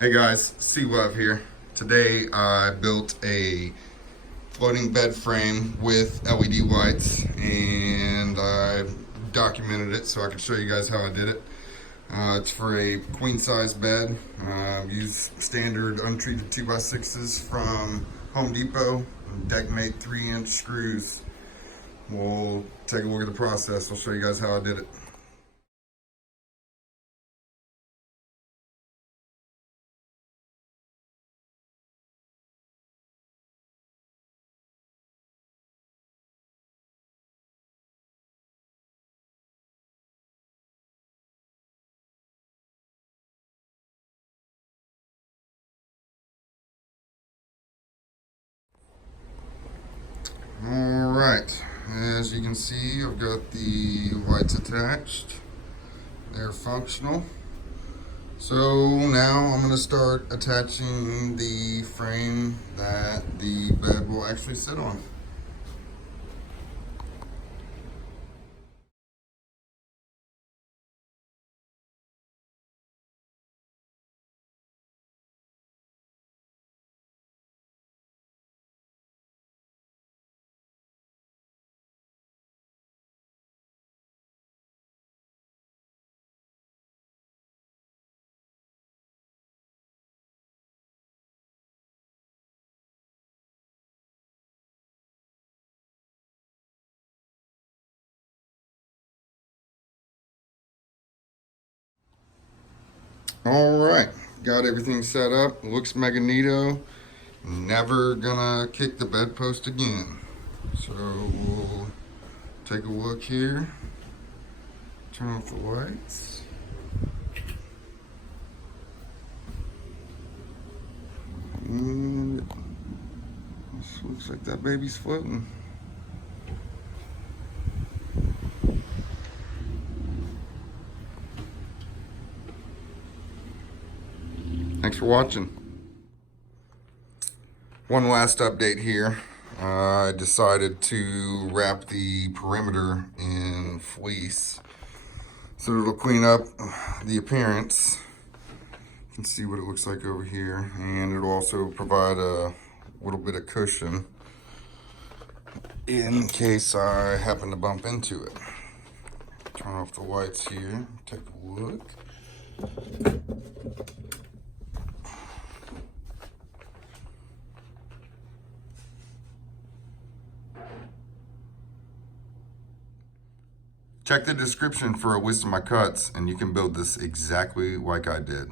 Hey guys, C Love here. Today I built a floating bed frame with LED lights and I documented it so I can show you guys how I did it. It's for a queen size bed. Use standard untreated 2x6s from Home Depot, Deckmate 3-inch screws. We'll take a look at the process. I'll show you guys how I did it. Alright, as you can see, I've got the lights attached. They're functional. So now I'm going to start attaching the frame that the bed will actually sit on. Alright, got everything set up. Looks mega neato. Never gonna kick the bedpost again. So we'll take a look here. Turn off the lights. And this looks like that baby's floating. Thanks for watching. One last update here. I decided to wrap the perimeter in fleece so it'll clean up the appearance. You can see what it looks like over here, and it'll also provide a little bit of cushion in case I happen to bump into it. Turn off the lights here, take a look. Check the description for a list of my cuts and you can build this exactly like I did.